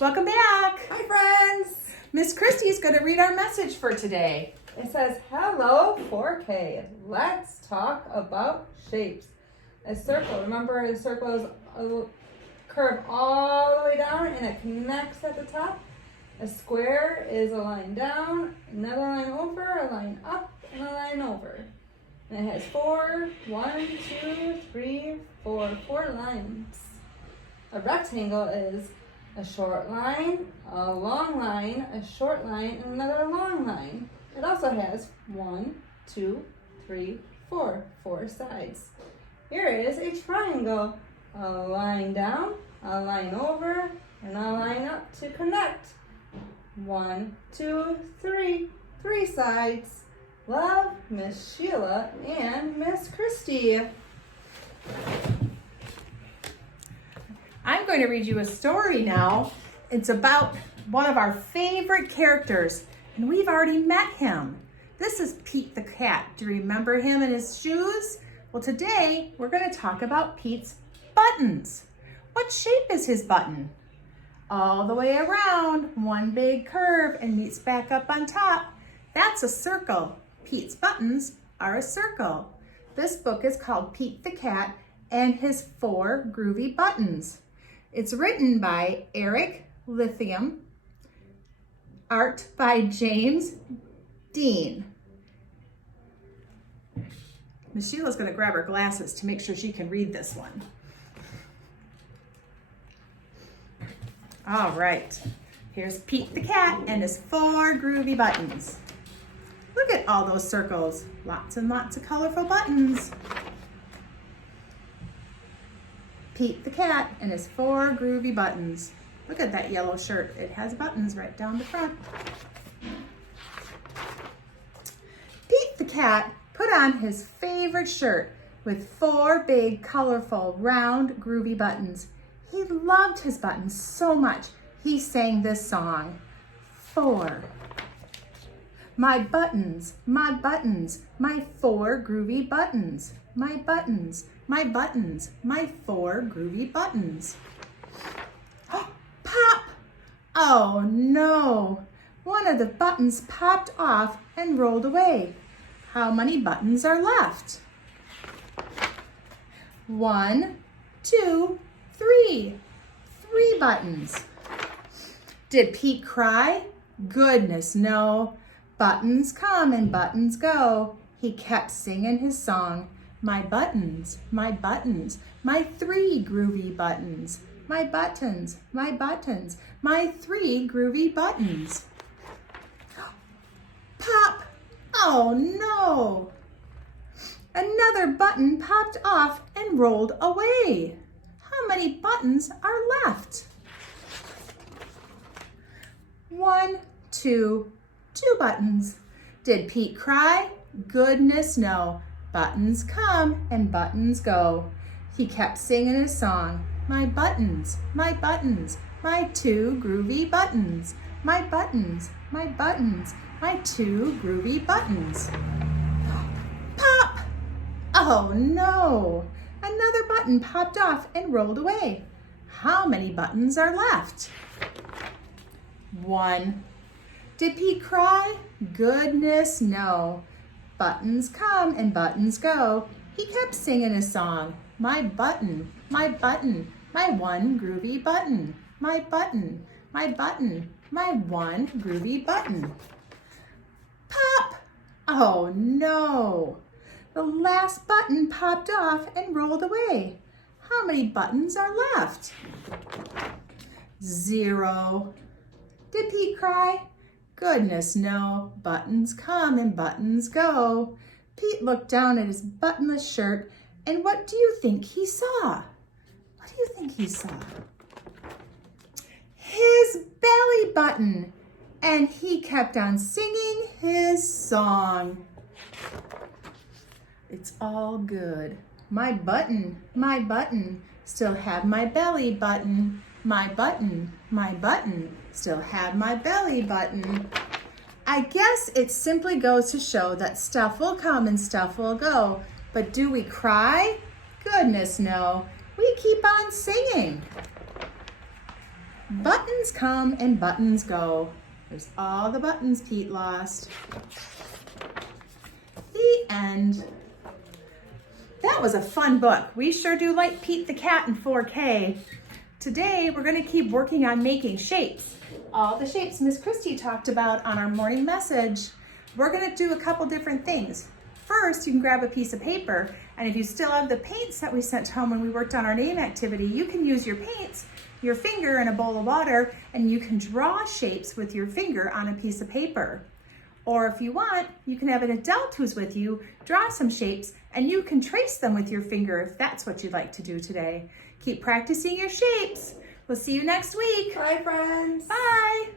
Welcome back. Hi friends. Miss Christy is going to read our message for today. It says, hello 4K. Let's talk about shapes. A circle. Remember a circle is a curve all the way down and it connects at the top. A square is a line down, another line over, a line up, and a line over. And it has four lines. A rectangle is a short line, a long line, a short line, and another long line. It also has 4 sides. Here is a triangle. A line down, a line over, and a line up to connect. 1, 2, 3, 3 sides. Love, Miss Sheila and Miss Christy. I'm going to read you a story now. It's about one of our favorite characters, and we've already met him. This is Pete the cat. Do you remember him and his shoes? Well, today we're going to talk about Pete's buttons. What shape is his button? All the way around, one big curve and meets back up on top. That's a circle. Pete's buttons are a circle. This book is called Pete the Cat and His 4 Groovy Buttons. It's written by Eric Lithium, art by James Dean. Miss Sheila's going to grab her glasses to make sure she can read this one. All right, here's Pete the cat and his 4 groovy buttons. Look at all those circles, lots and lots of colorful buttons. Pete the cat and his 4 groovy buttons. Look at that yellow shirt, it has buttons right down the front. Pete the cat put on his favorite shirt with 4 big, colorful, round, groovy buttons. He loved his buttons so much, he sang this song. 4. My buttons, my 4 groovy buttons. My buttons, my 4 groovy buttons. Pop! Oh no! One of the buttons popped off and rolled away. How many buttons are left? 1, 2, 3. 3 buttons. Did Pete cry? Goodness, no. Buttons come and buttons go. He kept singing his song. My buttons, my 3 groovy buttons. My buttons, my 3 groovy buttons. Pop! Oh no! Another button popped off and rolled away. How many buttons are left? 1, 2 buttons. Did Pete cry? Goodness, no. Buttons come and buttons go. He kept singing his song. My buttons, my 2 groovy buttons. My buttons, my 2 groovy buttons. Pop! Oh no! Another button popped off and rolled away. How many buttons are left? 1. Did Pete cry? Goodness, no. Buttons come and buttons go. He kept singing his song. My button, my 1 groovy button. My button, my 1 groovy button. Pop! Oh no! The last button popped off and rolled away. How many buttons are left? 0. Did Pete cry? Goodness, no. Buttons come and buttons go. Pete looked down at his buttonless shirt, and what do you think he saw? What do you think he saw? His belly button, and he kept on singing his song. It's all good. My button, still have my belly button. My button, still have my belly button. I guess it simply goes to show that stuff will come and stuff will go. But do we cry? Goodness, no. We keep on singing. Buttons come and buttons go. There's all the buttons Pete lost. The end. That was a fun book. We sure do like Pete the Cat in 4K. Today, we're gonna keep working on making shapes. All the shapes Miss Christie talked about on our morning message. We're gonna do a couple different things. First, you can grab a piece of paper, and if you still have the paints that we sent home when we worked on our name activity, you can use your paints, your finger in a bowl of water, and you can draw shapes with your finger on a piece of paper. Or if you want, you can have an adult who's with you draw some shapes, and you can trace them with your finger if that's what you'd like to do today. Keep practicing your shapes. We'll see you next week. Bye, friends. Bye.